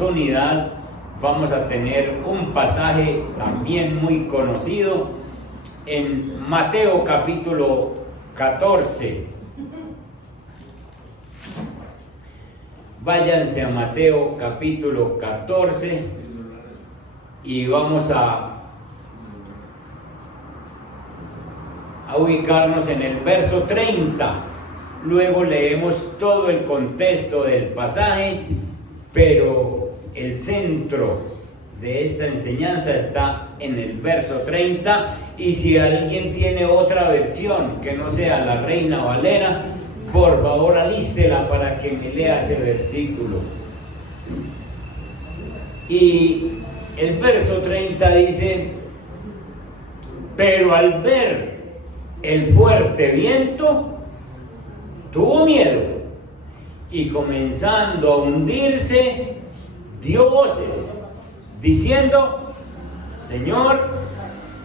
oportunidad vamos a tener un pasaje también muy conocido en Mateo capítulo 14. Váyanse a Mateo capítulo 14 y vamos a ubicarnos en el verso 30. Luego leemos todo el contexto del pasaje, pero el centro de esta enseñanza está en el verso 30. Y si alguien tiene otra versión que no sea la Reina Valera, por favor alístela para que me lea ese versículo. Y el verso 30 dice: pero al ver el fuerte viento, tuvo miedo, y comenzando a hundirse, dio voces, diciendo: Señor,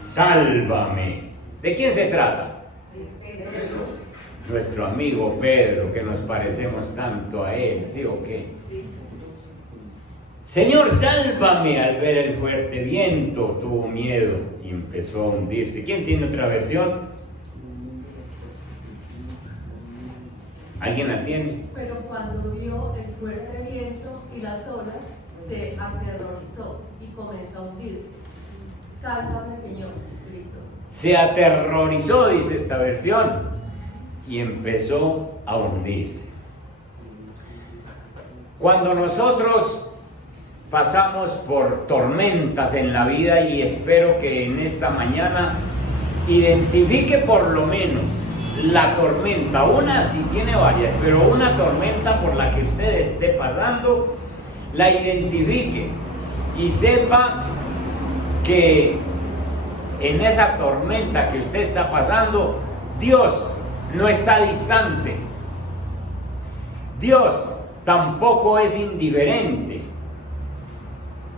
sálvame. ¿De quién se trata? Nuestro amigo Pedro, que nos parecemos tanto a él, ¿sí o qué? Sí. Señor, sálvame. Al ver el fuerte viento, tuvo miedo y empezó a hundirse. ¿Quién tiene otra versión? ¿Alguien la tiene? Pero cuando vio el fuerte viento y las olas, se aterrorizó y comenzó a hundirse. Sálvame, Señor, gritó. Se aterrorizó, dice esta versión, y empezó a hundirse. Cuando nosotros pasamos por tormentas en la vida, y espero que en esta mañana identifique por lo menos la tormenta, una si tiene varias, pero una tormenta por la que usted esté pasando, la identifique y sepa que en esa tormenta que usted está pasando, Dios no está distante. Dios tampoco es indiferente,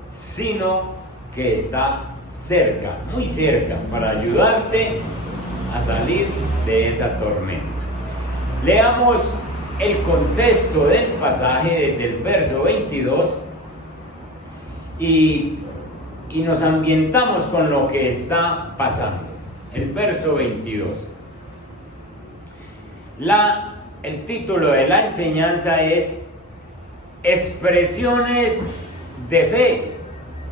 sino que está cerca, muy cerca, para ayudarte a salir de esa tormenta. Leamos el contexto del pasaje desde el verso 22 y nos ambientamos con lo que está pasando. El verso 22. El título de la enseñanza es Expresiones de fe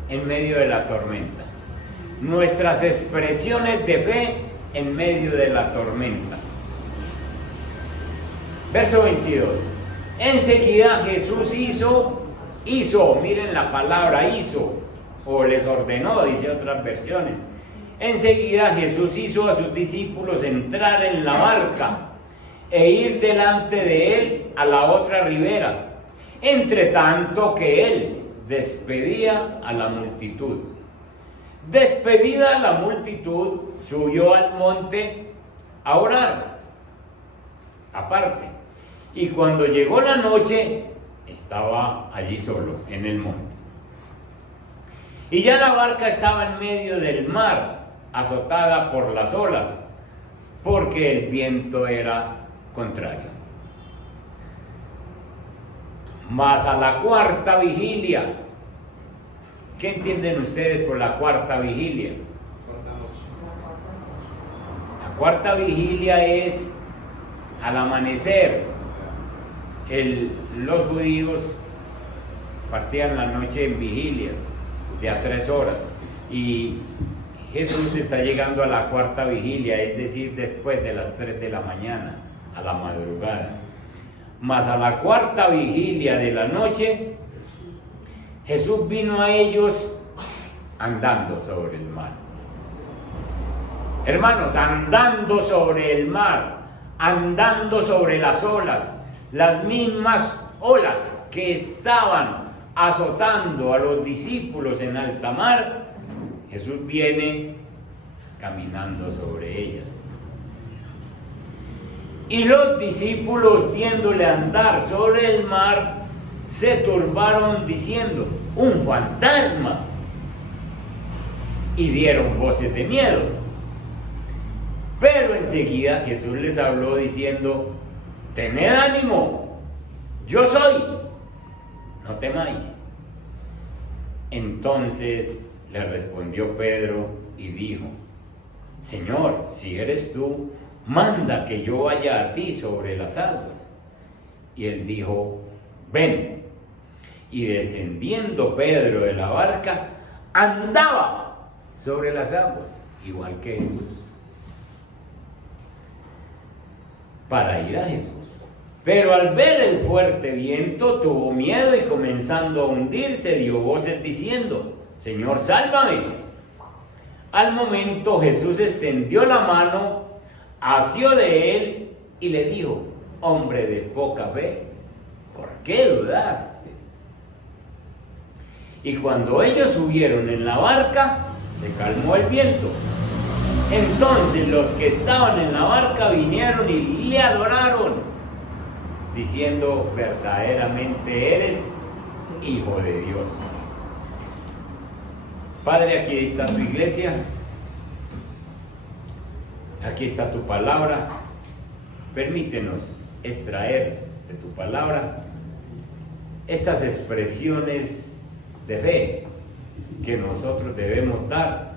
en medio de la tormenta. Nuestras expresiones de fe en medio de la tormenta. Verso 22. Enseguida Jesús hizo, miren la palabra hizo, o les ordenó, dice otras versiones. Enseguida Jesús hizo a sus discípulos entrar en la barca e ir delante de él a la otra ribera, entre tanto que él despedía a la multitud. Despedida la multitud, subió al monte a orar, aparte. Y cuando llegó la noche, estaba allí solo, en el monte. Y ya la barca estaba en medio del mar, azotada por las olas, porque el viento era contrario. Mas a la cuarta vigilia, ¿qué entienden ustedes por la cuarta vigilia? La cuarta vigilia es al amanecer. Los judíos partían la noche en vigilias de a 3 horas, y Jesús está llegando a la cuarta vigilia, es decir, después de las 3 de la mañana, a la madrugada. Mas a la cuarta vigilia de la noche, Jesús vino a ellos andando sobre el mar. Hermanos, andando sobre el mar, andando sobre las olas, las mismas olas que estaban azotando a los discípulos en alta mar, Jesús viene caminando sobre ellas. Y los discípulos, viéndole andar sobre el mar, se turbaron diciendo: ¡un fantasma! Y dieron voces de miedo. Pero enseguida Jesús les habló diciendo: tened ánimo, yo soy, no temáis. Entonces le respondió Pedro y dijo: Señor, si eres tú, manda que yo vaya a ti sobre las aguas. Y él dijo: ven. Y descendiendo Pedro de la barca, andaba sobre las aguas, igual que Jesús, para ir a Jesús. Pero al ver el fuerte viento, tuvo miedo y comenzando a hundirse, dio voces diciendo: Señor, sálvame. Al momento Jesús extendió la mano, asió de él y le dijo: hombre de poca fe, ¿por qué dudaste? Y cuando ellos subieron en la barca, se calmó el viento. Entonces los que estaban en la barca vinieron y le adoraron, diciendo: verdaderamente eres Hijo de Dios. Padre, aquí está tu iglesia, aquí está tu palabra. Permítenos extraer de tu palabra estas expresiones de fe que nosotros debemos dar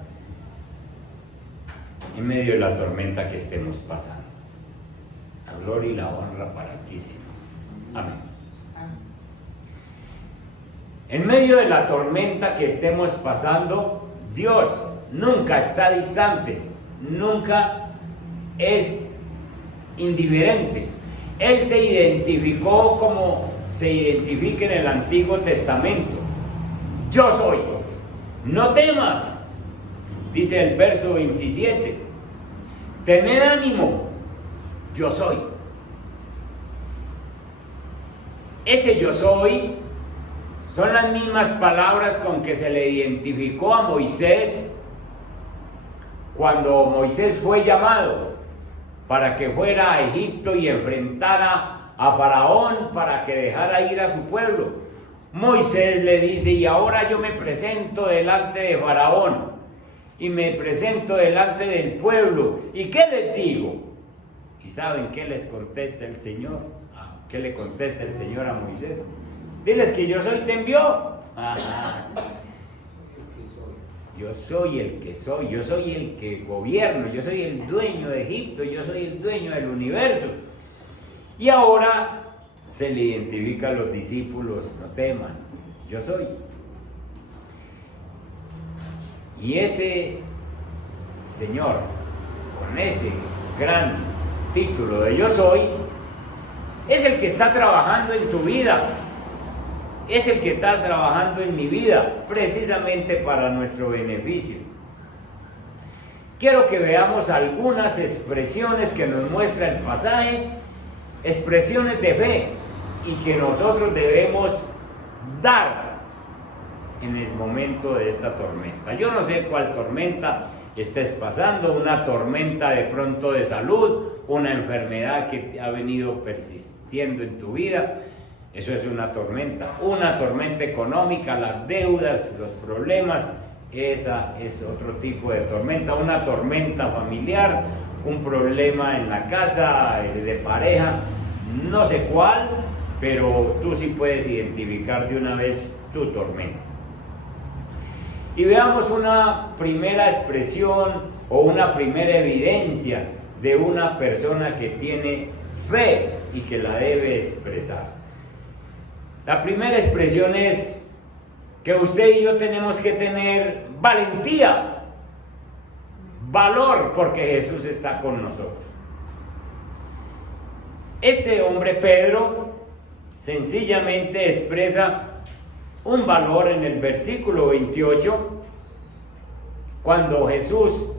en medio de la tormenta que estemos pasando. La gloria y la honra para ti, Señor. Amén. En medio de la tormenta que estemos pasando, Dios nunca está distante, nunca es indiferente. Él se identificó como se identifica en el Antiguo Testamento: yo soy, no temas, dice el verso 27, tened ánimo, yo soy. Ese yo soy son las mismas palabras con que se le identificó a Moisés cuando Moisés fue llamado para que fuera a Egipto y enfrentara a Faraón para que dejara ir a su pueblo. Moisés le dice: y ahora yo me presento delante de Faraón y me presento delante del pueblo, ¿y qué les digo? ¿Y saben qué les contesta el Señor? ¿Qué le contesta el Señor a Moisés? Diles que yo soy, te envió. Yo soy el que soy, yo soy el que gobierno, yo soy el dueño de Egipto, yo soy el dueño del universo. Y ahora se le identifica a los discípulos: no teman, yo soy. Y ese Señor, con ese gran título de yo soy, es el que está trabajando en tu vida. Es el que está trabajando en mi vida, precisamente para nuestro beneficio. Quiero que veamos algunas expresiones que nos muestra el pasaje, expresiones de fe, y que nosotros debemos dar en el momento de esta tormenta. Yo no sé cuál tormenta estés pasando, una tormenta de pronto de salud, una enfermedad que ha venido persistiendo en tu vida. Eso es una tormenta económica, las deudas, los problemas, esa es otro tipo de tormenta, una tormenta familiar, un problema en la casa, de pareja, no sé cuál, pero tú sí puedes identificar de una vez tu tormenta. Y veamos una primera expresión o una primera evidencia de una persona que tiene fe y que la debe expresar. La primera expresión es que usted y yo tenemos que tener valentía, valor, porque Jesús está con nosotros. Este hombre, Pedro, sencillamente expresa un valor en el versículo 28, cuando Jesús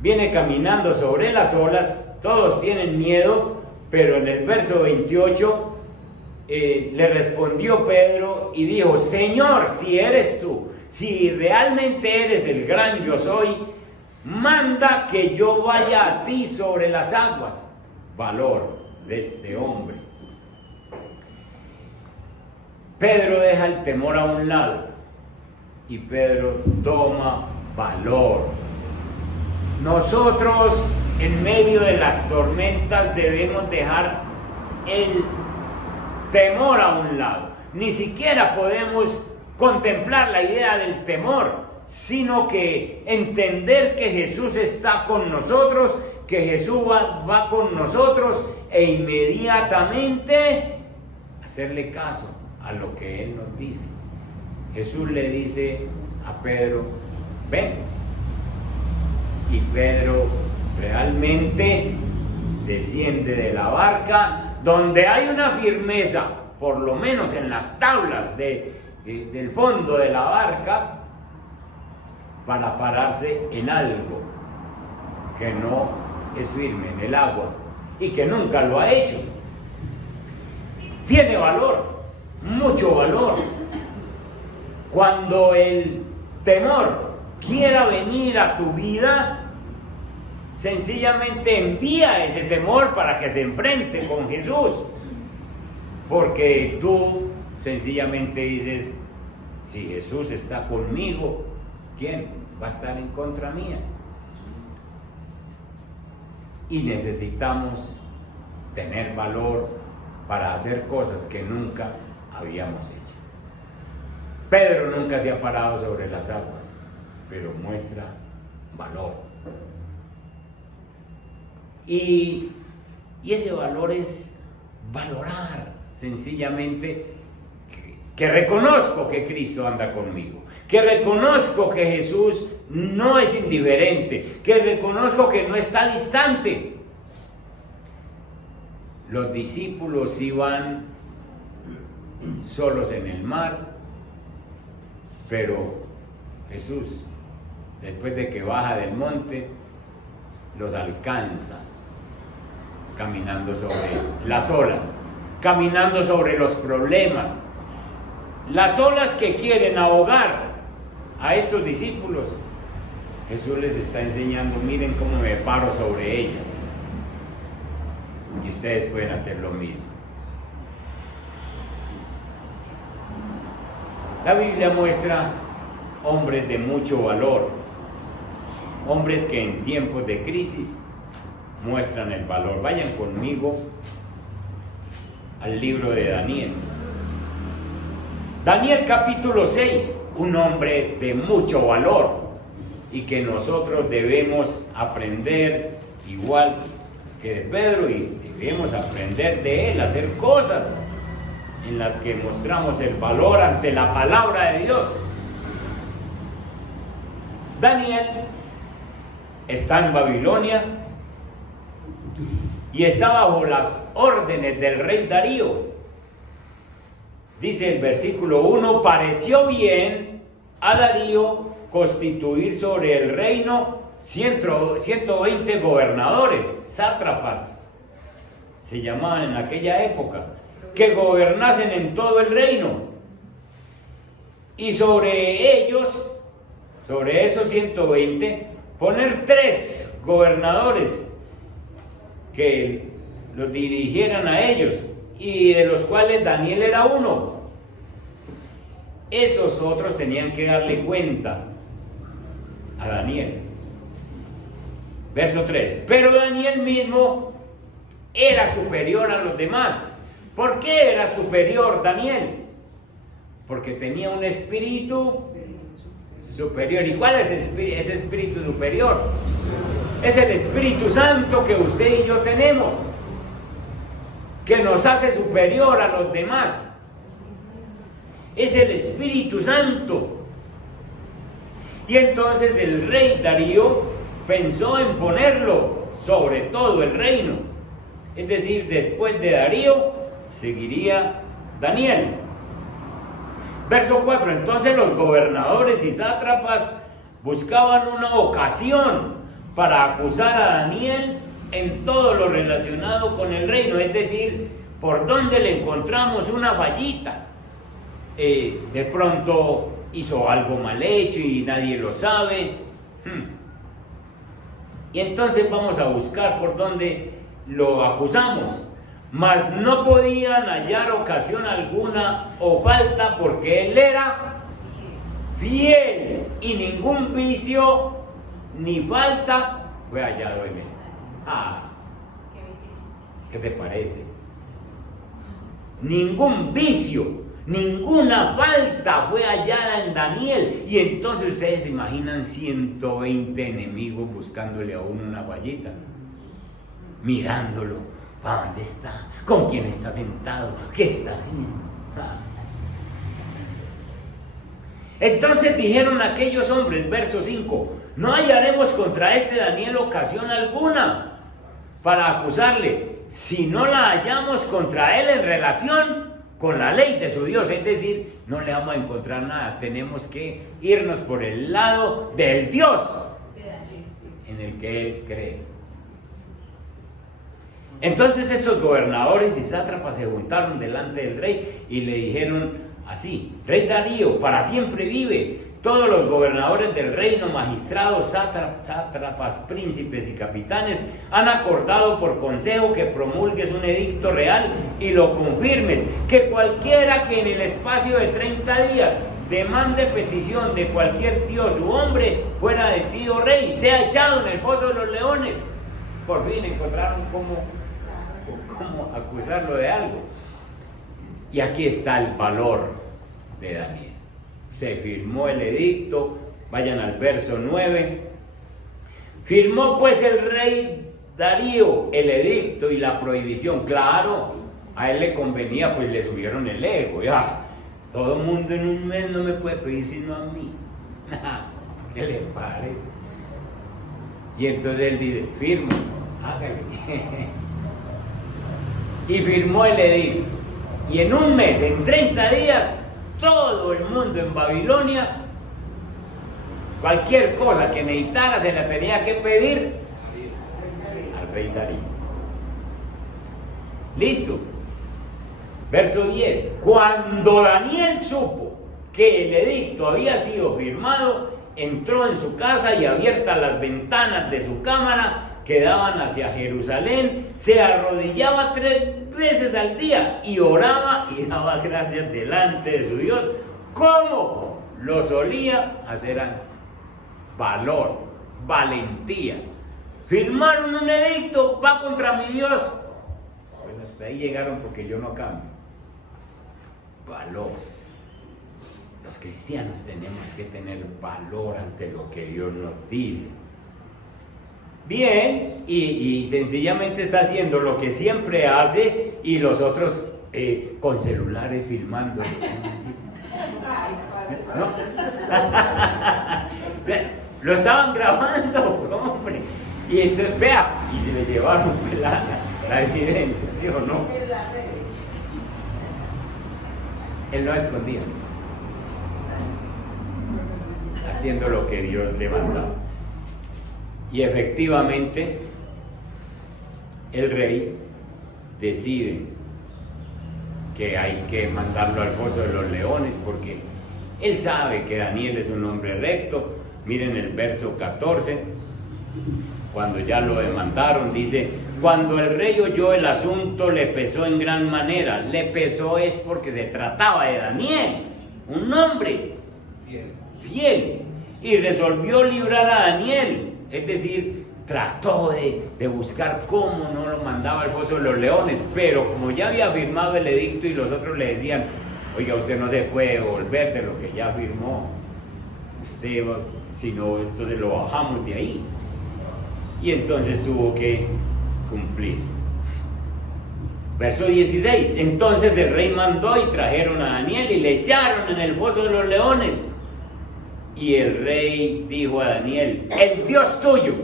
viene caminando sobre las olas, todos tienen miedo, pero en el verso 28 le respondió Pedro y dijo: Señor, si eres tú, si realmente eres el gran yo soy, manda que yo vaya a ti sobre las aguas. Valor de este hombre. Pedro deja el temor a un lado y Pedro toma valor. Nosotros en medio de las tormentas debemos dejar el temor a un lado. Ni siquiera podemos contemplar la idea del temor, sino que entender que Jesús está con nosotros, que Jesús va con nosotros, e inmediatamente hacerle caso a lo que Él nos dice. Jesús le dice a Pedro, ven. Y Pedro realmente desciende de la barca, donde hay una firmeza, por lo menos en las tablas del fondo de la barca, para pararse en algo que no es firme, en el agua, y que nunca lo ha hecho. Tiene valor, mucho valor. Cuando el temor quiera venir a tu vida, sencillamente envía ese temor para que se enfrente con Jesús, porque tú sencillamente dices, si Jesús está conmigo, ¿quién va a estar en contra mía? Y necesitamos tener valor para hacer cosas que nunca habíamos hecho. Pedro nunca se ha parado sobre las aguas, pero muestra valor. Y ese valor es valorar sencillamente que reconozco que Cristo anda conmigo, que reconozco que Jesús no es indiferente, que reconozco que no está distante. Los discípulos iban solos en el mar, pero Jesús, después de que baja del monte, los alcanza caminando sobre las olas, caminando sobre los problemas, las olas que quieren ahogar a estos discípulos. Jesús les está enseñando, miren cómo me paro sobre ellas, y ustedes pueden hacer lo mismo. La Biblia muestra hombres de mucho valor, hombres que en tiempos de crisis muestran el valor. Vayan conmigo al libro de Daniel. Daniel capítulo 6, un hombre de mucho valor y que nosotros debemos aprender igual que de Pedro, y debemos aprender de él, hacer cosas en las que mostramos el valor ante la palabra de Dios. Daniel está en Babilonia y está bajo las órdenes del rey Darío. Dice el versículo 1, pareció bien a Darío constituir sobre el reino 120 gobernadores, sátrapas, se llamaban en aquella época, que gobernasen en todo el reino. Y sobre ellos, sobre esos 120, poner 3 gobernadores que los dirigieran a ellos, y de los cuales Daniel era uno. Esos otros tenían que darle cuenta a Daniel. Verso 3. Pero Daniel mismo era superior a los demás. ¿Por qué era superior Daniel? Porque tenía un espíritu superior. ¿Y cuál es ese espíritu superior? Es el Espíritu Santo que usted y yo tenemos, que nos hace superior a los demás. Es el Espíritu Santo. Y entonces el rey Darío pensó en ponerlo sobre todo el reino. Es decir, después de Darío seguiría Daniel. Verso 4. Entonces los gobernadores y sátrapas buscaban una ocasión para acusar a Daniel en todo lo relacionado con el reino, es decir, por donde le encontramos una fallita. De pronto hizo algo mal hecho y nadie lo sabe. Y entonces vamos a buscar por donde lo acusamos. Mas no podían hallar ocasión alguna o falta, porque él era fiel y ningún vicio ni falta fue hallado en él. ¿Qué te parece? Ningún vicio Ninguna falta fue hallada en Daniel. Y entonces ustedes se imaginan 120 enemigos buscándole a uno una fallita, mirándolo. ¿Para dónde está? ¿Con quién está sentado? ¿Qué está haciendo? Entonces dijeron aquellos hombres, verso 5, no hallaremos contra este Daniel ocasión alguna para acusarle, si no la hallamos contra él en relación con la ley de su Dios. Es decir, no le vamos a encontrar nada, tenemos que irnos por el lado del Dios en el que él cree. Entonces estos gobernadores y sátrapas se juntaron delante del rey y le dijeron así: Rey Darío, para siempre vive. Todos los gobernadores del reino, magistrados, sátrapas, príncipes y capitanes han acordado por consejo que promulgues un edicto real y lo confirmes, que cualquiera que en el espacio de 30 días demande petición de cualquier dios u hombre fuera de ti, oh rey, sea echado en el foso de los leones. Por fin encontraron cómo acusarlo de algo. Y aquí está el valor de Daniel. Se firmó el edicto, vayan al verso 9. Firmó pues el rey Darío el edicto y la prohibición. Claro, a él le convenía, pues le subieron el ego. Ya, todo el mundo en un mes no me puede pedir sino a mí. ¿Qué le parece? Y entonces él dice: firmo, hágale. Y firmó el edicto. Y en un mes, en 30 días, todo el mundo en Babilonia, cualquier cosa que necesitara se le tenía que pedir al rey Darío. Listo. Verso 10. Cuando Daniel supo que el edicto había sido firmado, entró en su casa y, abiertas las ventanas de su cámara que daban hacia Jerusalén, se arrodillaba 3 veces al día y oraba y daba gracias delante de su Dios, como lo solía hacer antes. Valor, valentía. Firmaron un edicto, va contra mi Dios. Pues hasta ahí llegaron, porque yo no cambio. Valor. Los cristianos tenemos que tener valor ante lo que Dios nos dice. Bien, y sencillamente está haciendo lo que siempre hace, y los otros con celulares filmando. ¿No? Lo estaban grabando, hombre. Y entonces, vea, y se le llevaron pues, la evidencia, ¿sí o no? Él no escondía, haciendo lo que Dios le mandaba. Y efectivamente, el rey decide que hay que mandarlo al foso de los leones, porque él sabe que Daniel es un hombre recto. Miren el verso 14, cuando ya lo demandaron, dice: cuando el rey oyó el asunto, le pesó en gran manera. Le pesó es porque se trataba de Daniel, un hombre fiel, y resolvió librar a Daniel. Es decir, trató de buscar cómo no lo mandaba al foso de los leones, pero como ya había firmado el edicto y los otros le decían: oiga, usted no se puede volver de lo que ya firmó, usted, si no, entonces lo bajamos de ahí. Y entonces tuvo que cumplir. Verso 16. Entonces el rey mandó y trajeron a Daniel y le echaron en el foso de los leones. Y el rey dijo a Daniel: el Dios tuyo,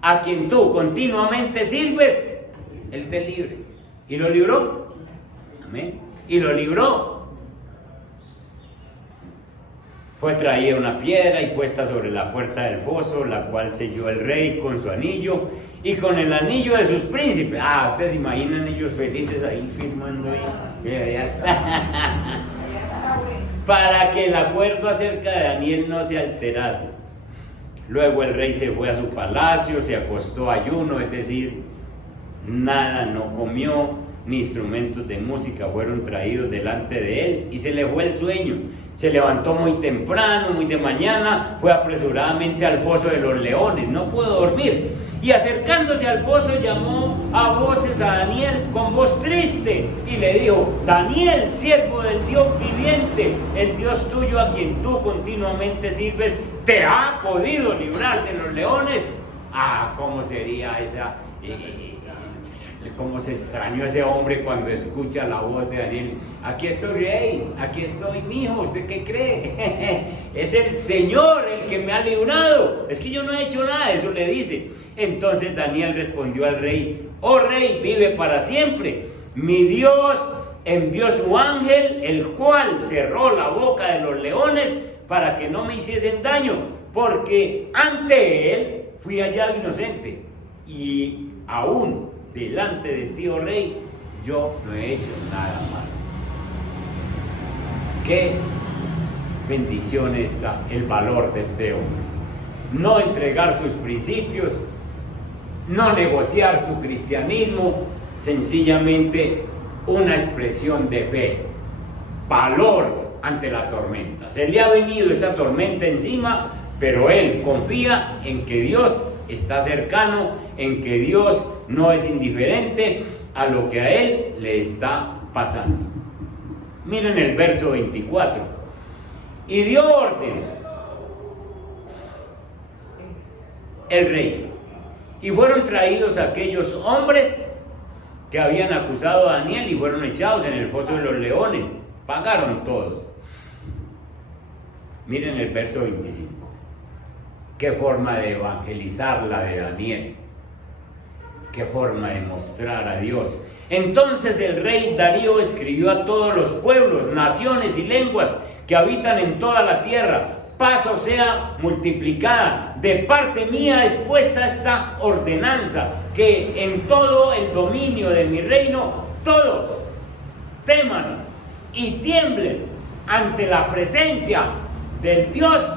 a quien tú continuamente sirves, él te libre. Y lo libró. Amén. Y lo libró. Fue traída una piedra y puesta sobre la puerta del foso, la cual selló el rey con su anillo y con el anillo de sus príncipes. Ustedes se imaginan ellos felices ahí firmando ahí. Ya está. Para que el acuerdo acerca de Daniel no se alterase. Luego el rey se fue a su palacio, se acostó ayuno, es decir, nada no comió, ni instrumentos de música fueron traídos delante de él, y se le fue el sueño. Se levantó muy temprano, muy de mañana, fue apresuradamente al foso de los leones, no pudo dormir. Y acercándose al foso llamó a voces a Daniel con voz triste y le dijo: Daniel, siervo del Dios viviente, el Dios tuyo a quien tú continuamente sirves, ¿te ha podido librar de los leones? Ah, ¿cómo sería esa? Cómo se extrañó ese hombre cuando escucha la voz de Daniel. Aquí estoy, rey, aquí estoy, mijo, ¿usted qué cree? Es el Señor el que me ha librado, es que yo no he hecho nada, eso le dice. Entonces Daniel respondió al rey: oh rey, vive para siempre. Mi Dios envió su ángel, el cual cerró la boca de los leones para que no me hiciesen daño, porque ante él fui hallado inocente, y aún delante de ti, oh rey, yo no he hecho nada malo. Qué bendición está el valor de este hombre. No entregar sus principios, no negociar su cristianismo, sencillamente una expresión de fe, valor ante la tormenta. Se le ha venido esa tormenta encima, pero él confía en que Dios está cercano, en que Dios no es indiferente a lo que a él le está pasando. Miren el verso 24. Y dio orden el rey, y fueron traídos aquellos hombres que habían acusado a Daniel y fueron echados en el foso de los leones. Pagaron todos. Miren el verso 25. Qué forma de evangelizar la de Daniel. Qué forma de mostrar a Dios. Entonces el rey Darío escribió a todos los pueblos, naciones y lenguas que habitan en toda la tierra: paz os sea multiplicada. De parte mía es puesta esta ordenanza, que en todo el dominio de mi reino todos teman y tiemblen ante la presencia del Dios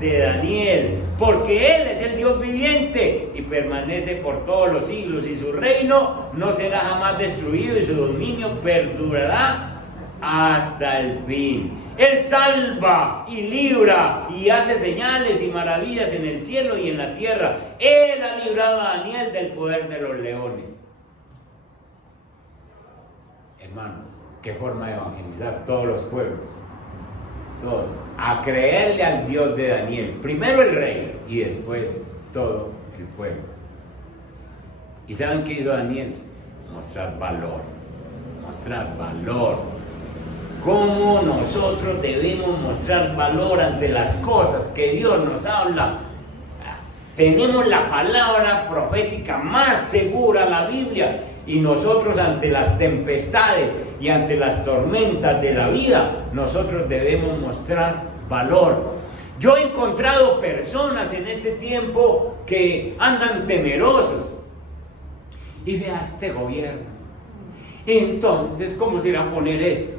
de Daniel, porque Él es el Dios viviente y permanece por todos los siglos, y su reino no será jamás destruido y su dominio perdurará hasta el fin. Él salva y libra y hace señales y maravillas en el cielo y en la tierra. Él ha librado a Daniel del poder de los leones. Hermanos, qué forma de evangelizar todos los pueblos. Todos, a creerle al Dios de Daniel, primero el rey y después todo el pueblo. ¿Y saben qué hizo Daniel? Mostrar valor, mostrar valor. ¿Cómo nosotros debemos mostrar valor ante las cosas que Dios nos habla? Tenemos la palabra profética más segura, la Biblia, y nosotros ante las tempestades y ante las tormentas de la vida, nosotros debemos mostrar valor. Yo he encontrado personas en este tiempo que andan temerosos. Y vea este gobierno. Entonces, ¿cómo se irá a poner esto?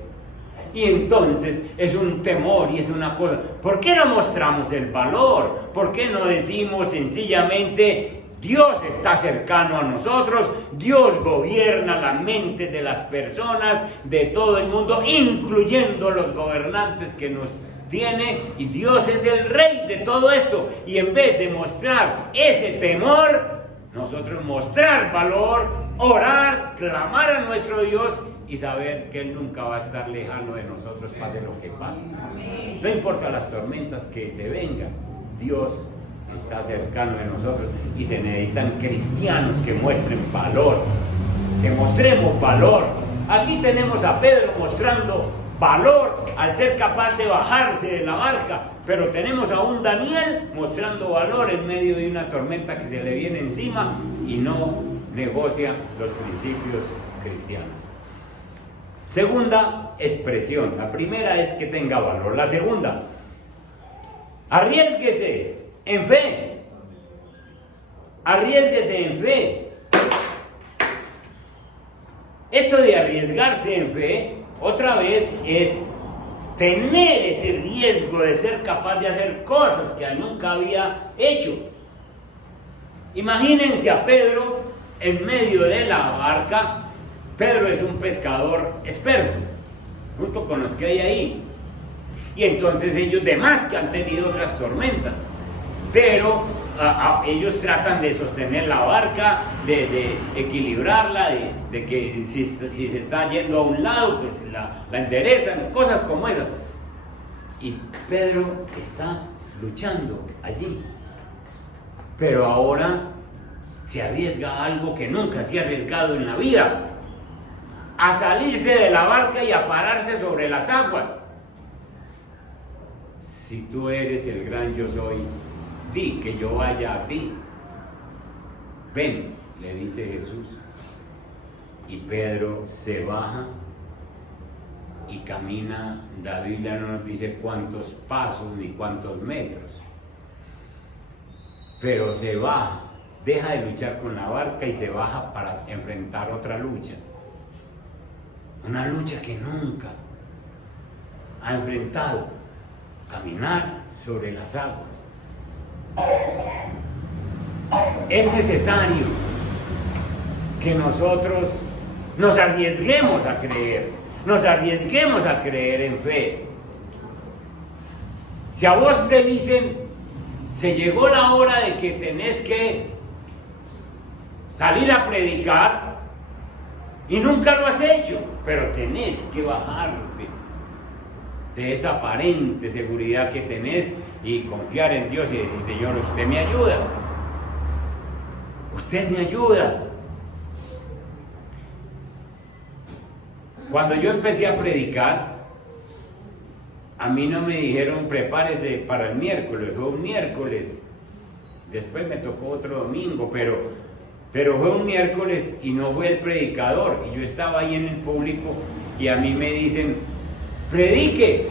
Y entonces es un temor y es una cosa. ¿Por qué no mostramos el valor? ¿Por qué no decimos sencillamente: Dios está cercano a nosotros, Dios gobierna la mente de las personas, de todo el mundo, incluyendo los gobernantes que nos tiene, y Dios es el rey de todo esto? Y en vez de mostrar ese temor, nosotros mostrar valor, orar, clamar a nuestro Dios y saber que Él nunca va a estar lejano de nosotros, pase lo que pase. No importa las tormentas que se vengan, Dios está cercano de nosotros, y se necesitan cristianos que muestren valor, que mostremos valor. Aquí tenemos a Pedro mostrando valor al ser capaz de bajarse de la barca, pero tenemos a un Daniel mostrando valor en medio de una tormenta que se le viene encima y no negocia los principios cristianos. Segunda expresión. La primera es que tenga valor. La segunda: arriésguese en fe. Arriésguese en fe. Esto de arriesgarse en fe, otra vez, es tener ese riesgo de ser capaz de hacer cosas que nunca había hecho. Imagínense a Pedro en medio de la barca. Pedro es un pescador experto, junto con los que hay ahí. y entonces ellos, de más que han tenido otras tormentas, pero ellos tratan de sostener la barca, de equilibrarla, de que si se está yendo a un lado, pues la enderezan, cosas como esas. Y Pedro está luchando allí, pero ahora se arriesga a algo que nunca se ha arriesgado en la vida, a salirse de la barca y a pararse sobre las aguas. Si tú eres el gran yo soy, di que yo vaya a ti. Ven, le dice Jesús. Y Pedro se baja y camina. La Biblia no nos dice cuántos pasos ni cuántos metros, pero se baja, deja de luchar con la barca y se baja para enfrentar otra lucha. Una lucha que nunca ha enfrentado: caminar sobre las aguas. Es necesario que nosotros nos arriesguemos a creer, nos arriesguemos a creer en fe. Si a vos te dicen, se llegó la hora de que tenés que salir a predicar y nunca lo has hecho, pero tenés que bajarte de esa aparente seguridad que tenés y confiar en Dios y decir: Señor, usted me ayuda, usted me ayuda. Cuando yo empecé a predicar, a mí no me dijeron prepárese para el miércoles, fue un miércoles, después me tocó otro domingo, pero fue un miércoles y no fue el predicador, y yo estaba ahí en el público y a mí me dicen: predique.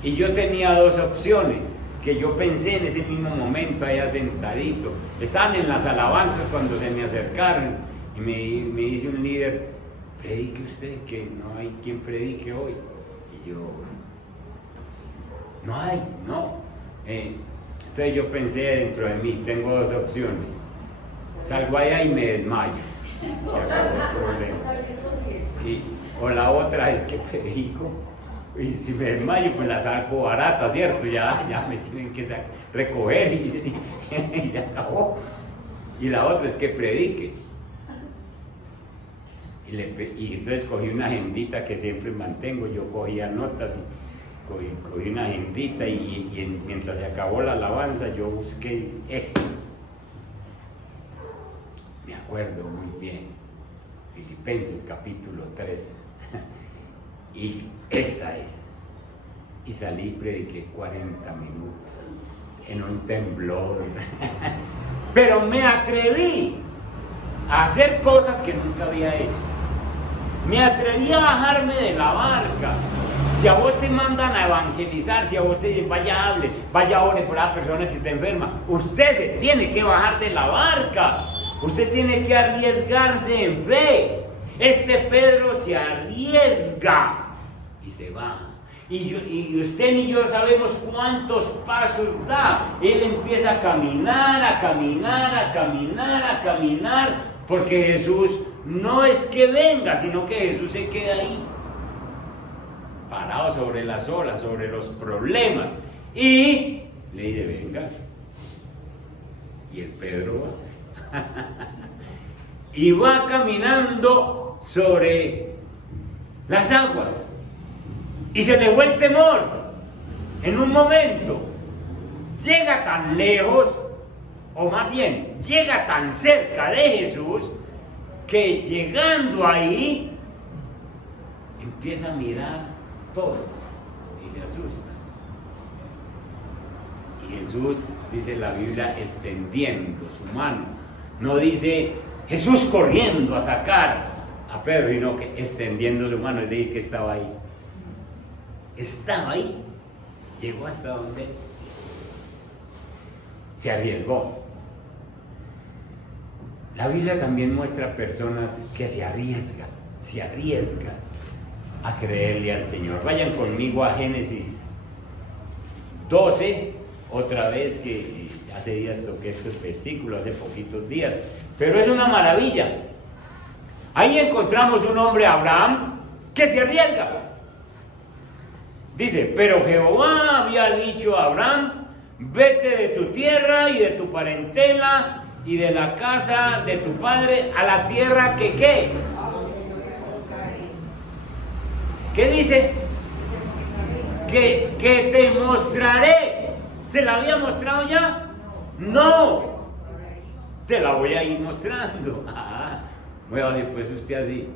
Y yo tenía dos opciones que yo pensé en ese mismo momento, allá sentadito. Estaban en las alabanzas cuando se me acercaron y me dice un líder: predique usted, que no hay quien predique hoy. Y yo: no hay, no. Entonces yo pensé dentro de mí, tengo dos opciones: salgo allá y me desmayo, se acabó el problema. O la otra es que predico, y si me desmayo pues la saco barata, ¿cierto? Ya me tienen que recoger y ya acabó. Y la otra es que predique. Y entonces cogí una agendita que siempre mantengo, yo cogía notas y cogí una agendita y mientras se acabó la alabanza yo busqué esto. Me acuerdo muy bien, Filipenses capítulo 3. Y esa es. Y salí y prediqué 40 minutos en un temblor. Pero me atreví a hacer cosas que nunca había hecho. Me atreví a bajarme de la barca. Si a vos te mandan a evangelizar, si a vos te dicen vaya hable, vaya ore por la persona que está enferma, usted se tiene que bajar de la barca. Usted tiene que arriesgarse en fe. Este Pedro se arriesga y se va. Y usted ni yo sabemos cuántos pasos da. Él empieza a caminar, a caminar, a caminar, a caminar, porque Jesús no es que venga, sino que Jesús se queda ahí, parado sobre las olas, sobre los problemas, y le dice: venga. Y el Pedro va. Y va caminando sobre las aguas. Y se le fue el temor. En un momento llega tan lejos, o más bien llega tan cerca de Jesús, que llegando ahí empieza a mirar todo y se asusta. Y Jesús, dice la Biblia, extendiendo su mano. No dice Jesús corriendo a sacar a Pedro, sino que extendiendo su mano, es decir, que estaba ahí. Estaba ahí, llegó hasta donde se arriesgó. La Biblia también muestra personas que se arriesgan a creerle al Señor. Vayan conmigo a Génesis 12, otra vez, que hace días toqué estos versículos, hace poquitos días, pero es una maravilla. Ahí encontramos un hombre, Abraham, que se arriesga. Dice, pero Jehová había dicho a Abraham, vete de tu tierra y de tu parentela y de la casa de tu padre a la tierra que ¿qué? ¿Qué dice? Que te mostraré. ¿Se la había mostrado ya? No. Te la voy a ir mostrando. Bueno, después usted así.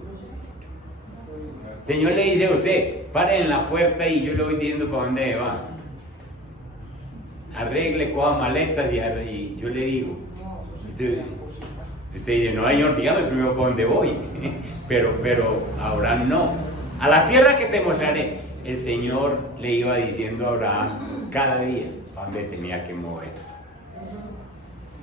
Señor le dice a usted, pare en la puerta y yo le voy diciendo para dónde va. Arregle, coja maletas y yo le digo. Usted dice, no señor, dígame primero para dónde voy. pero Abraham no. A la tierra que te mostraré. El Señor le iba diciendo a Abraham cada día a dónde tenía que mover.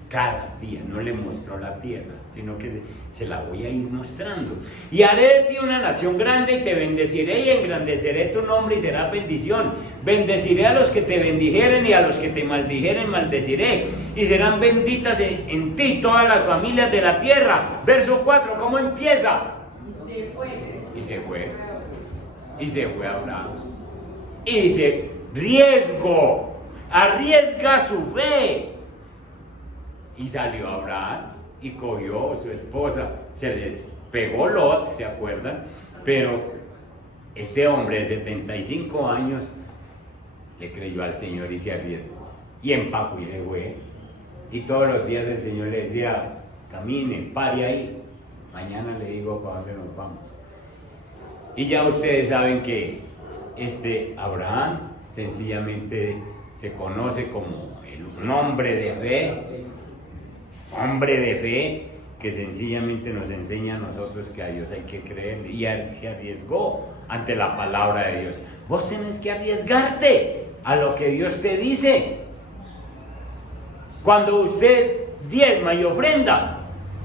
Cada día, no le mostró la tierra, sino que se la voy a ir mostrando. Y haré de ti una nación grande y te bendeciré y engrandeceré tu nombre y serás bendición. Bendeciré a los que te bendijeren y a los que te maldijeren maldeciré. Y serán benditas en ti todas las familias de la tierra. Verso 4, ¿cómo empieza? Se fue. Y se fue. Y se fue Abraham. Y dice, riesgo, arriesga su fe. Y salió Abraham y cogió a su esposa, se les pegó Lot, ¿se acuerdan? Pero este hombre de 75 años le creyó al Señor y se arriesgó. Y empacó y se fue. Y todos los días el Señor le decía, camine, pare ahí. Mañana le digo para dónde nos vamos. Y ya ustedes saben que Abraham sencillamente se conoce como un hombre de fe. Hombre de fe que sencillamente nos enseña a nosotros que a Dios hay que creer, y se arriesgó ante la palabra de Dios. Vos tenés que arriesgarte a lo que Dios te dice. Cuando usted diezma y ofrenda,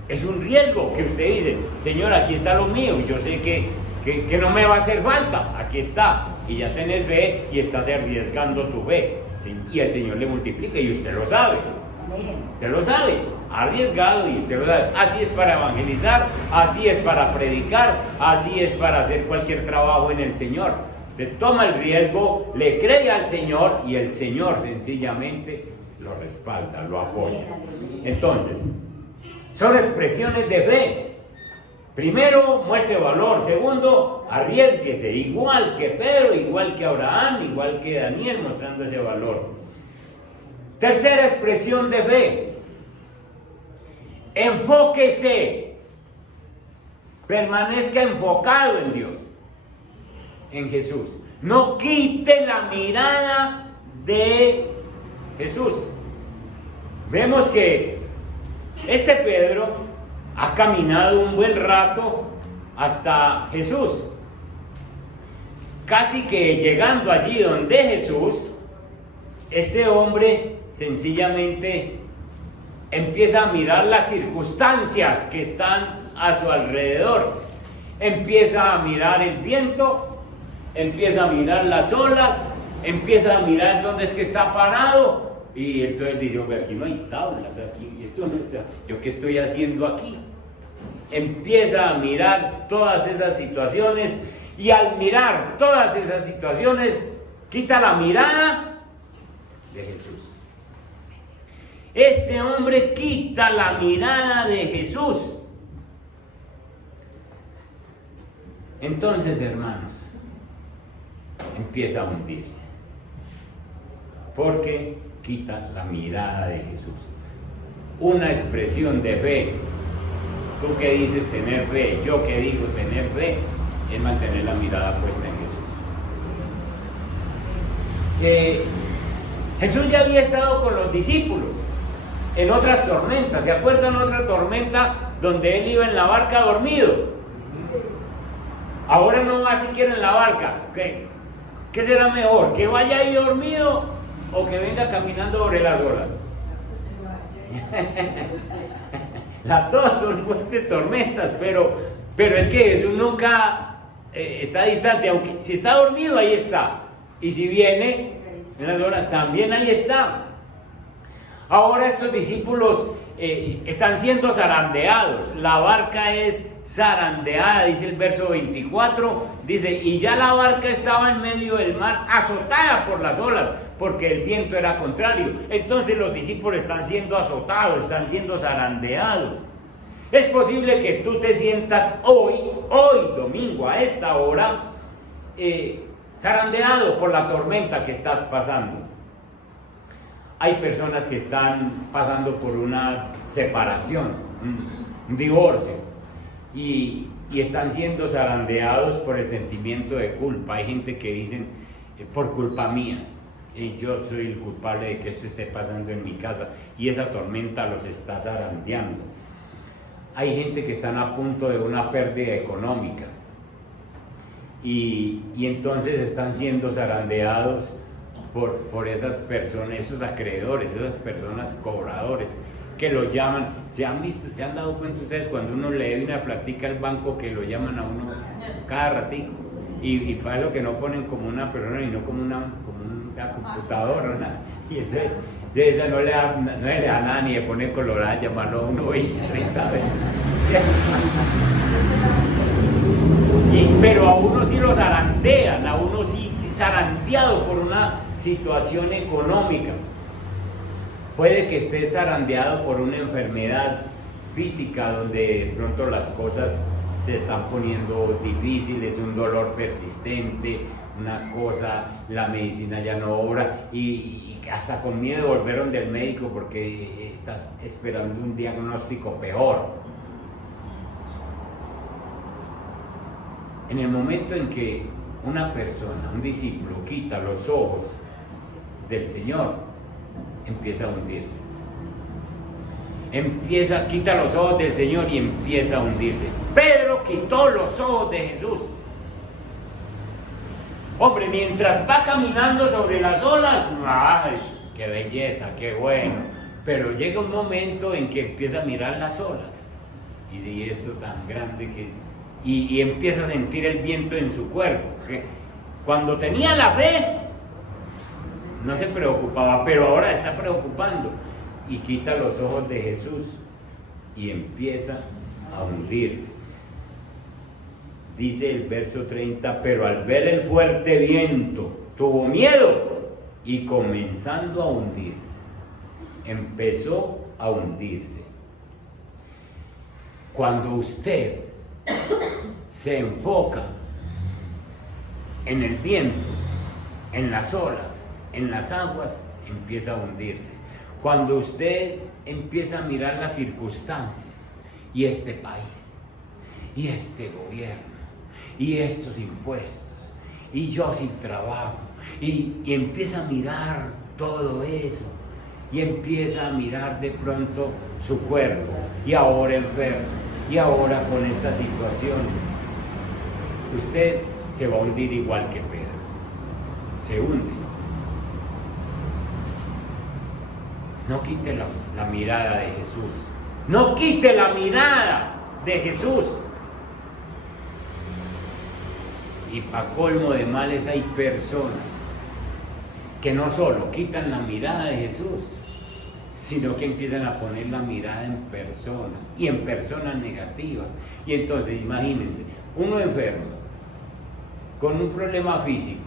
es un riesgo que usted dice, Señor, aquí está lo mío, yo sé que no me va a hacer falta, aquí está, y ya tenés fe y estás arriesgando tu fe, ¿sí? Y el Señor le multiplica y usted lo sabe. Usted lo sabe, arriesgado y usted lo sabe. Así es para evangelizar, así es para predicar, así es para hacer cualquier trabajo en el Señor. Usted toma el riesgo, le cree al Señor y el Señor sencillamente lo respalda, lo apoya. Entonces, son expresiones de fe. Primero, muestre valor. Segundo, arriésguese, igual que Pedro, igual que Abraham, igual que Daniel, mostrando ese valor. Tercera expresión de fe. Enfóquese. Permanezca enfocado en Dios, en Jesús. No quite la mirada de Jesús. Vemos que este Pedro ha caminado un buen rato hasta Jesús. Casi que llegando allí donde Jesús, este hombre sencillamente empieza a mirar las circunstancias que están a su alrededor. Empieza a mirar el viento, empieza a mirar las olas, empieza a mirar dónde es que está parado. Y entonces dice, aquí no hay tablas, aquí, esto no está, ¿yo qué estoy haciendo aquí? Empieza a mirar todas esas situaciones y al mirar todas esas situaciones quita la mirada de Jesús. Este hombre quita la mirada de Jesús. Entonces, hermanos, empieza a hundirse porque quita la mirada de Jesús. Una expresión de fe. Tú que dices tener fe, yo que digo tener fe, es mantener la mirada puesta en Jesús. Jesús ya había estado con los discípulos en otras tormentas. ¿Se acuerdan otra tormenta donde él iba en la barca dormido? Ahora no va siquiera en la barca. ¿Qué será mejor? ¿Que vaya ahí dormido o que venga caminando sobre las olas? Las dos son fuertes tormentas, pero es que Jesús nunca está distante. Aunque si está dormido, ahí está. Y si viene en las olas, también ahí está. Ahora estos discípulos están siendo zarandeados. La barca es zarandeada, dice el verso 24, dice, y ya la barca estaba en medio del mar, azotada por las olas, porque el viento era contrario. Entonces los discípulos están siendo azotados, están siendo zarandeados. Es posible que tú te sientas hoy domingo, a esta hora, zarandeado por la tormenta que estás pasando. Hay personas que están pasando por una separación, un divorcio, y están siendo zarandeados por el sentimiento de culpa. Hay gente que dicen, por culpa mía, yo soy el culpable de que esto esté pasando en mi casa, y esa tormenta los está zarandeando. Hay gente que están a punto de una pérdida económica, y entonces están siendo zarandeados por esas personas, esos acreedores, esas personas cobradores que lo llaman. ¿Se han dado cuenta ustedes cuando uno le debe una platica al banco que lo llaman a uno cada ratito? Y para eso que no ponen como una persona y no como una computadora o nada. Y entonces esa no le da nada ni le pone colorada llamarlo a uno 20, 30 veces. Pero a uno sí lo zarandean, a uno sí zarandeado por una situación económica. Puede que esté zarandeado por una enfermedad física donde de pronto las cosas se están poniendo difíciles, un dolor persistente, una cosa, la medicina ya no obra y hasta con miedo volvieron del médico porque estás esperando un diagnóstico peor. En el momento en que una persona, un discípulo, quita los ojos del Señor, empieza a hundirse. Quita los ojos del Señor y empieza a hundirse. Pedro quitó los ojos de Jesús. Hombre, mientras va caminando sobre las olas, ¡ay, qué belleza, qué bueno! Pero llega un momento en que empieza a mirar las olas. Y esto tan grande que... Y empieza a sentir el viento en su cuerpo. Que cuando tenía la fe, no se preocupaba, pero ahora está preocupando. Y quita los ojos de Jesús y empieza a hundirse. Dice el verso 30, pero al ver el fuerte viento, tuvo miedo y comenzando a hundirse, empezó a hundirse. Cuando usted se enfoca en el viento, en las olas, en las aguas, empieza a hundirse. Cuando usted empieza a mirar las circunstancias, y este país, y este gobierno, y estos impuestos, y yo sin trabajo, y empieza a mirar todo eso, y empieza a mirar de pronto su cuerpo, y ahora enfermo, y ahora con estas situaciones, usted se va a hundir igual que Pedro, se hunde. No quite la mirada de Jesús, no quite la mirada de Jesús. Y para colmo de males hay personas que no solo quitan la mirada de Jesús, sino que empiezan a poner la mirada en personas, y en personas negativas. Y entonces imagínense, uno enfermo, con un problema físico,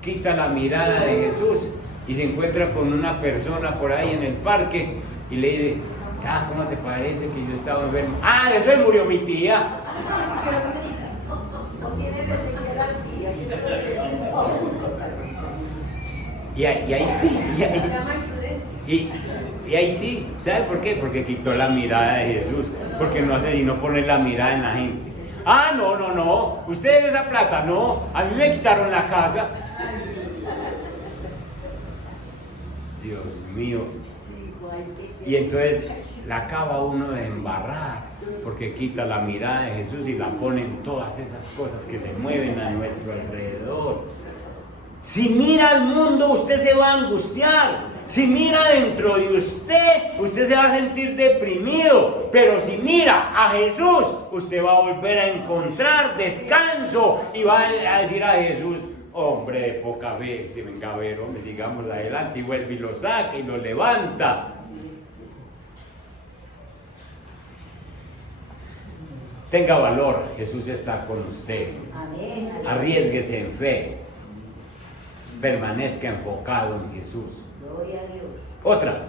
quita la mirada de Jesús y se encuentra con una persona por ahí en el parque y le dice, ¿cómo te parece que yo estaba enfermo? De eso me murió mi tía. Y ahí sí, y ahí sí, ¿sabe por qué? Porque quitó la mirada de Jesús, porque no hace sino poner la mirada en la gente. No, ustedes esa plata, no, a mí me quitaron la casa. Dios mío. Y entonces la acaba uno de embarrar, porque quita la mirada de Jesús y la pone en todas esas cosas que se mueven a nuestro alrededor. Si mira al mundo, usted se va a angustiar. Si mira dentro de usted se va a sentir deprimido. Pero si mira a Jesús, usted va a volver a encontrar descanso y va a decir a Jesús, hombre de poca fe, venga a ver, hombre, sigamos adelante, y vuelve y lo saca y lo levanta. Tenga valor, Jesús está con usted. Arriésguese en fe. Permanezca enfocado en Jesús. Gloria a Dios. Otra,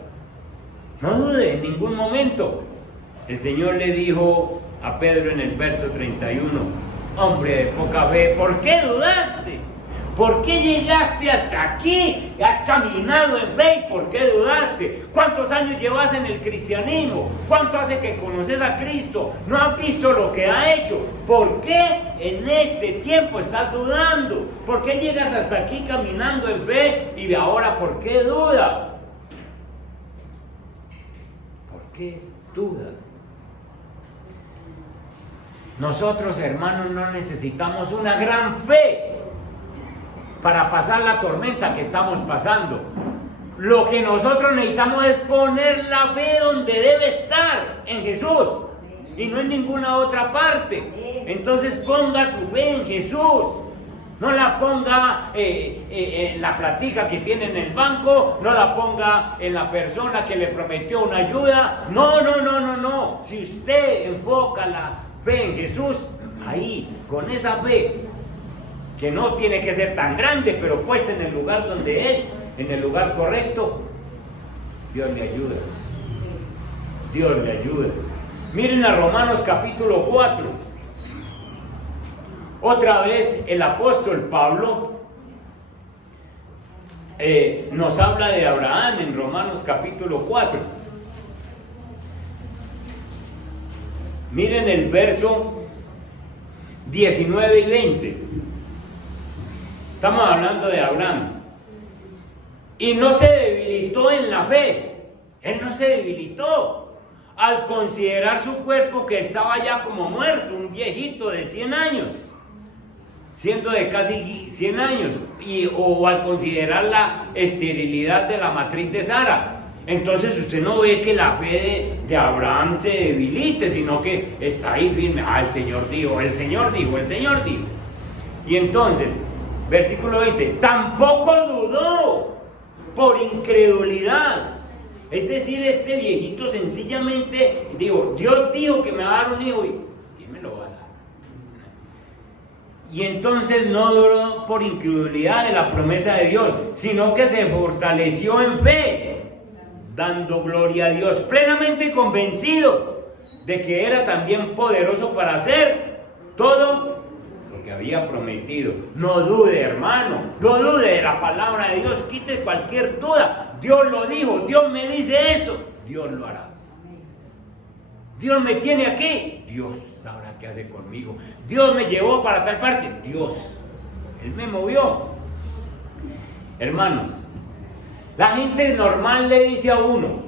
no dude en ningún momento. El Señor le dijo a Pedro en el verso 31, hombre de poca fe, ¿por qué dudaste? ¿Por qué llegaste hasta aquí? Has caminado en fe, ¿por qué dudaste? ¿Cuántos años llevas en el cristianismo? ¿Cuánto hace que conoces a Cristo? ¿No has visto lo que ha hecho? ¿Por qué en este tiempo estás dudando? ¿Por qué llegas hasta aquí caminando en fe y ahora por qué dudas? ¿Por qué dudas? Nosotros, hermanos, no necesitamos una gran fe para pasar la tormenta que estamos pasando. Lo que nosotros necesitamos es poner la fe donde debe estar, en Jesús, y no en ninguna otra parte. Entonces ponga su fe en Jesús. No la ponga en la platica que tiene en el banco, no la ponga en la persona que le prometió una ayuda. No. Si usted enfoca la fe en Jesús, ahí, con esa fe, que no tiene que ser tan grande, pero puesta en el lugar donde es, en el lugar correcto, Dios le ayuda. Dios le ayuda. Miren a Romanos capítulo 4. Otra vez el apóstol Pablo nos habla de Abraham en Romanos capítulo 4. Miren el verso 19 y 20. Estamos hablando de Abraham. Y no se debilitó en la fe. Él no se debilitó al considerar su cuerpo que estaba ya como muerto, un viejito de 100 años, siendo de casi 100 años, o al considerar la esterilidad de la matriz de Sara. Entonces usted no ve que la fe de Abraham se debilite, sino que está ahí firme. El Señor dijo, el Señor dijo. Y entonces, versículo 20, tampoco dudó por incredulidad. Es decir, este viejito sencillamente dijo, Dios dijo que me va a dar un hijo y me lo va a dar. Y entonces no dudó por incredulidad de la promesa de Dios, sino que se fortaleció en fe, dando gloria a Dios, plenamente convencido de que era también poderoso para hacer todo lo que había prometido. No dude, hermano, no dude de la palabra de Dios, quite cualquier duda. Dios lo dijo, Dios me dice esto, Dios lo hará. Dios me tiene aquí, Dios sabrá qué hace conmigo. Dios me llevó para tal parte, Dios, Él me movió. Hermanos, la gente normal le dice a uno,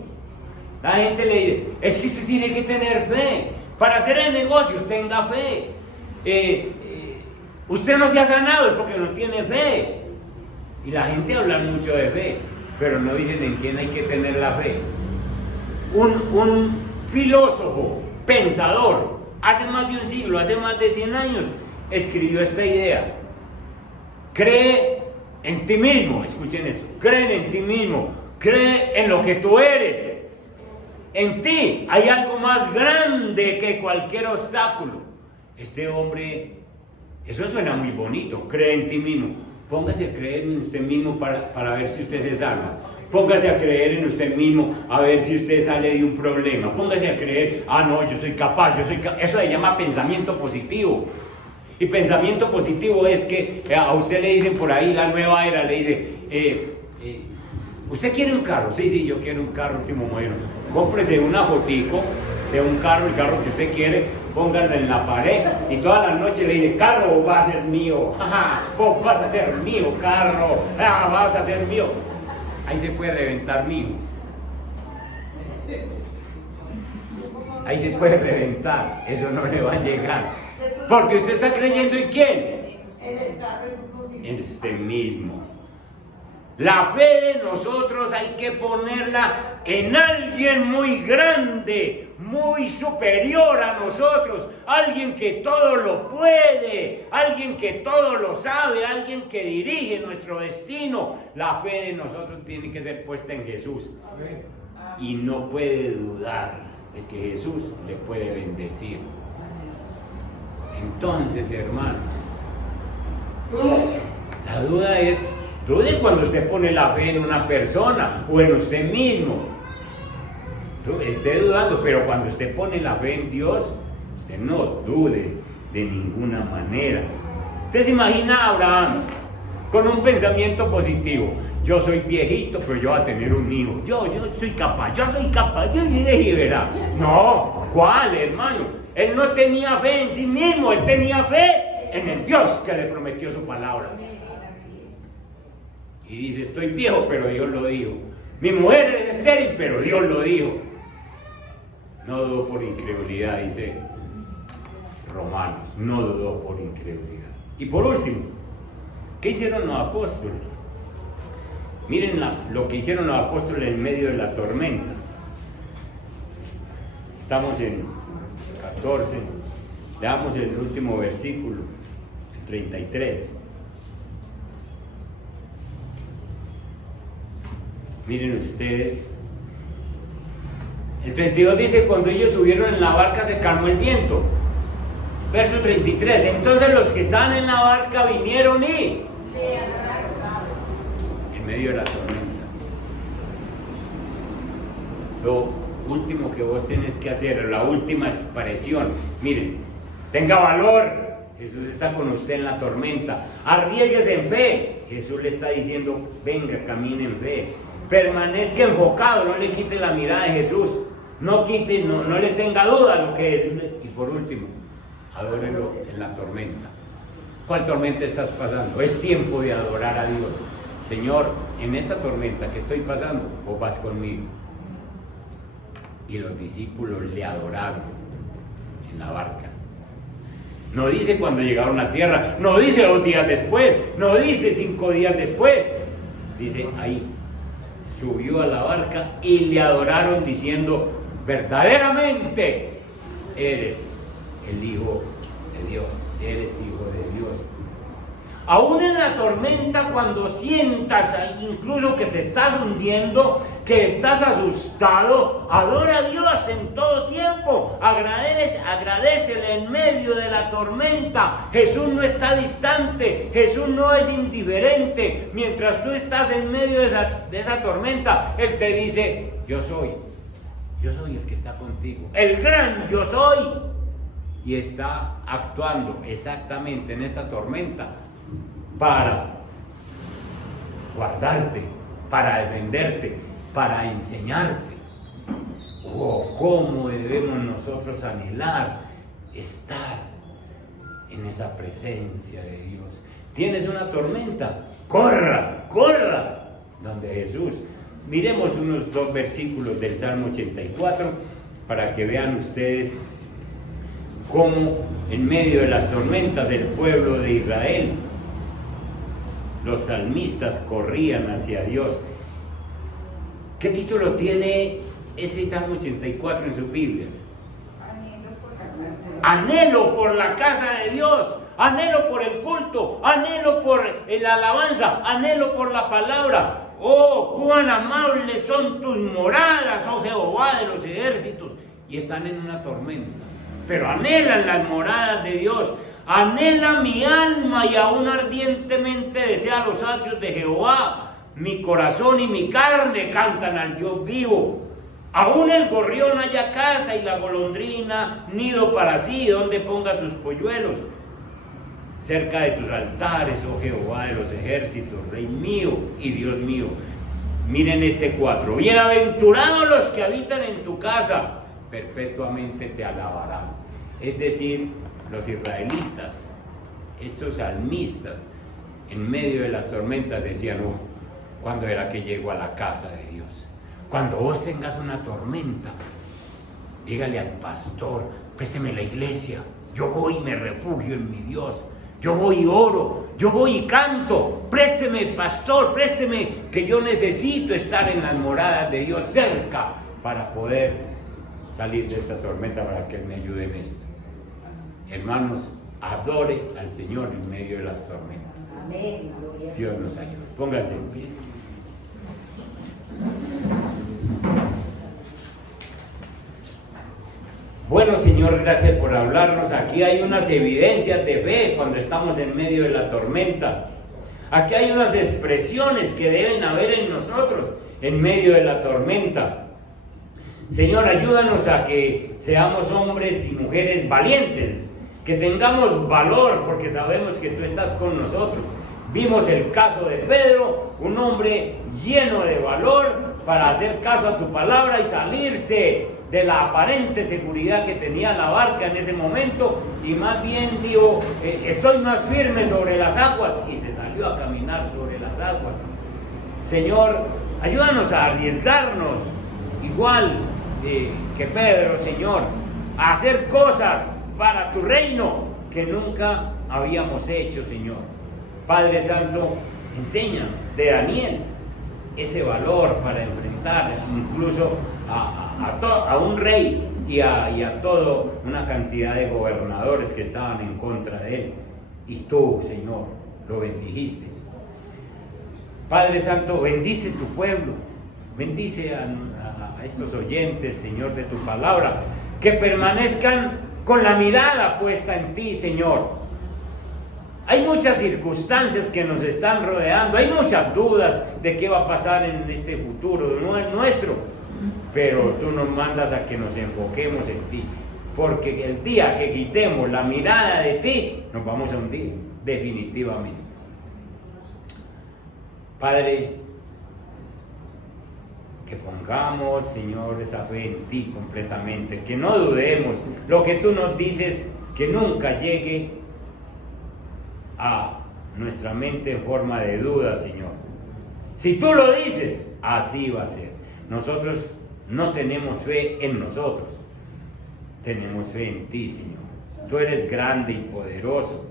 la gente le dice, es que usted tiene que tener fe. Para hacer el negocio, tenga fe. Usted no se ha sanado, es porque no tiene fe. Y la gente habla mucho de fe, pero no dicen en quién hay que tener la fe. Un filósofo, pensador, hace más de un siglo, hace más de 100 años, escribió esta idea. Cree en ti mismo, escuchen esto, creen en ti mismo, cree en lo que tú eres. En ti hay algo más grande que cualquier obstáculo. Este hombre, eso suena muy bonito, cree en ti mismo. Póngase a creer en usted mismo para ver si usted se salva. Póngase a creer en usted mismo a ver si usted sale de un problema. Póngase a creer, no, yo soy capaz, eso se llama pensamiento positivo. Y pensamiento positivo es que a usted le dicen por ahí, la nueva era, le dice, ¿usted quiere un carro? Sí, yo quiero un carro último modelo. Cómprese una fotico de un carro, el carro que usted quiere, pónganlo en la pared y todas las noches le dice, carro va a ser mío, vos vas a ser mío, carro, vas a ser mío. Ahí se puede reventar mío. Ahí se puede reventar, eso no le va a llegar. Porque usted está creyendo en quién. En usted mismo. La fe de nosotros hay que ponerla en alguien muy grande, muy superior a nosotros, alguien que todo lo puede, alguien que todo lo sabe, alguien que dirige nuestro destino. La fe de nosotros tiene que ser puesta en Jesús. Y no puede dudar de que Jesús le puede bendecir. Entonces, hermanos, la duda es, dude cuando usted pone la fe en una persona o en usted mismo. Esté dudando, pero cuando usted pone la fe en Dios, usted no dude de ninguna manera. Usted se imagina a Abraham con un pensamiento positivo. Yo soy viejito, pero yo voy a tener un hijo. Yo soy capaz, yo iré y verá. No, ¿cuál, hermano? Él no tenía fe en sí mismo, él tenía fe en el Dios que le prometió su palabra. Y dice, estoy viejo, pero Dios lo dijo. Mi mujer es estéril, pero Dios lo dijo. No dudó por incredulidad, dice Romanos. No dudó por incredulidad. Y por último, ¿qué hicieron los apóstoles? Miren lo que hicieron los apóstoles en medio de la tormenta. Estamos en 14. Leamos el último versículo, el 33. Miren ustedes. El 32 dice, cuando ellos subieron en la barca se calmó el viento. Verso 33, entonces los que estaban en la barca vinieron y en medio de la tormenta. Lo último que vos tenés que hacer, la última expresión, miren, tenga valor, Jesús está con usted en la tormenta, arriesguese en fe, Jesús le está diciendo, venga, camine en fe, permanezca enfocado, no le quite la mirada de Jesús, no le tenga duda lo que es. Y por último, adórelo en la tormenta. ¿Cuál tormenta estás pasando? Es tiempo de adorar a Dios. Señor, en esta tormenta que estoy pasando, vos vas conmigo. Y los discípulos le adoraron en la barca. No dice cuando llegaron a tierra, no dice 2 días después, no dice 5 días después. Dice ahí, subió a la barca y le adoraron diciendo, verdaderamente eres el Hijo de Dios, eres Hijo de Dios. Aún en la tormenta, cuando sientas incluso que te estás hundiendo, que estás asustado, adora a Dios en todo tiempo, agradécele en medio de la tormenta. Jesús no está distante, Jesús no es indiferente. Mientras tú estás en medio de esa tormenta, Él te dice, yo soy el que está contigo, el gran yo soy. Y está actuando exactamente en esta tormenta para guardarte, para defenderte, para enseñarte. Oh, cómo debemos nosotros anhelar estar en esa presencia de Dios. ¿Tienes una tormenta? Corra donde Jesús. Miremos unos 2 versículos del Salmo 84 para que vean ustedes cómo en medio de las tormentas del pueblo de Israel, los salmistas corrían hacia Dios. ¿Qué título tiene ese Salmo 84 en sus Biblias? Anhelo por la casa de Dios, anhelo por el culto, anhelo por la alabanza, anhelo por la palabra. Oh, cuán amables son tus moradas, oh Jehová de los ejércitos. Y están en una tormenta, pero anhelan las moradas de Dios. Anhela mi alma y aún ardientemente desea los atrios de Jehová. Mi corazón y mi carne cantan al Dios vivo. Aún el gorrión halla casa y la golondrina nido para sí, donde ponga sus polluelos. Cerca de tus altares, oh Jehová de los ejércitos, Rey mío y Dios mío. Miren este 4. Bienaventurados los que habitan en tu casa, perpetuamente te alabarán. Es decir, los israelitas, estos salmistas, en medio de las tormentas decían, oh, ¿cuándo era que llego a la casa de Dios? Cuando vos tengas una tormenta, dígale al pastor, présteme la iglesia, yo voy y me refugio en mi Dios, yo voy y oro, yo voy y canto, présteme pastor, présteme, que yo necesito estar en las moradas de Dios cerca para poder salir de esta tormenta, para que Él me ayude en esto. Hermanos, adore al Señor en medio de las tormentas. Amén. Dios nos ayude. Pónganse en pie. Bueno, Señor, gracias por hablarnos. Aquí hay unas evidencias de fe cuando estamos en medio de la tormenta. Aquí hay unas expresiones que deben haber en nosotros en medio de la tormenta. Señor, ayúdanos a que seamos hombres y mujeres valientes, que tengamos valor porque sabemos que tú estás con nosotros. Vimos el caso de Pedro, un hombre lleno de valor para hacer caso a tu palabra y salirse de la aparente seguridad que tenía la barca en ese momento, y más bien dijo, estoy más firme sobre las aguas, y se salió a caminar sobre las aguas. Señor, ayúdanos a arriesgarnos igual que Pedro, Señor, a hacer cosas para tu reino que nunca habíamos hecho, Señor. Padre Santo, enseña de Daniel ese valor para enfrentar incluso a un rey y a toda una cantidad de gobernadores que estaban en contra de él. Y tú, Señor, lo bendijiste. Padre Santo, bendice tu pueblo, bendice a estos oyentes, Señor, de tu palabra, que permanezcan con la mirada puesta en ti, Señor. Hay muchas circunstancias que nos están rodeando, hay muchas dudas de qué va a pasar en este futuro nuestro, pero tú nos mandas a que nos enfoquemos en ti, porque el día que quitemos la mirada de ti, nos vamos a hundir, definitivamente. Padre, que pongamos, Señor, esa fe en ti completamente, que no dudemos, lo que tú nos dices, que nunca llegue a nuestra mente en forma de duda, Señor. Si tú lo dices, así va a ser. Nosotros no tenemos fe en nosotros, tenemos fe en ti, Señor. Tú eres grande y poderoso.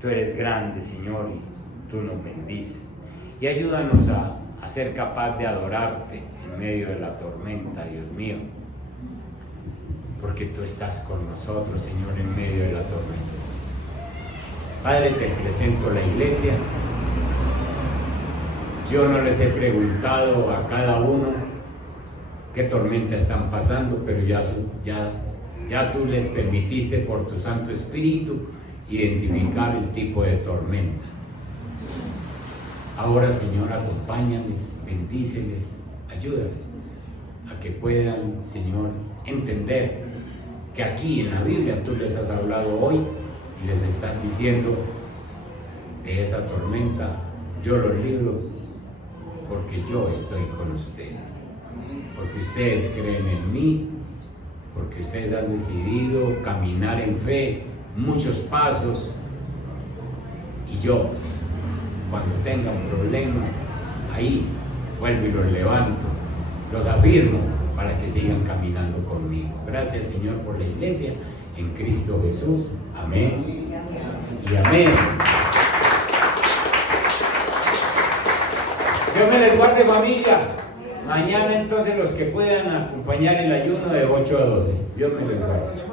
Tú eres grande, Señor, y tú nos bendices. Y ayúdanos a ser capaz de adorarte en medio de la tormenta, Dios mío. Porque tú estás con nosotros, Señor, en medio de la tormenta. Padre, te presento la iglesia. Yo no les he preguntado a cada uno qué tormenta están pasando, pero ya tú les permitiste por tu Santo Espíritu identificar el tipo de tormenta. Ahora, Señor, acompáñales, bendíceles, ayúdales a que puedan, Señor, entender que aquí en la Biblia tú les has hablado hoy y les estás diciendo de esa tormenta, yo los libro porque yo estoy con ustedes, porque ustedes creen en mí, porque ustedes han decidido caminar en fe muchos pasos, y yo, cuando tengan problemas, ahí vuelvo y los levanto, los afirmo para que sigan caminando conmigo. Gracias, Señor, por la iglesia en Cristo Jesús. Amén y amén. Dios me les guarde, familia. Mañana entonces los que puedan acompañar el ayuno de 8 a 12. Dios me les guarde.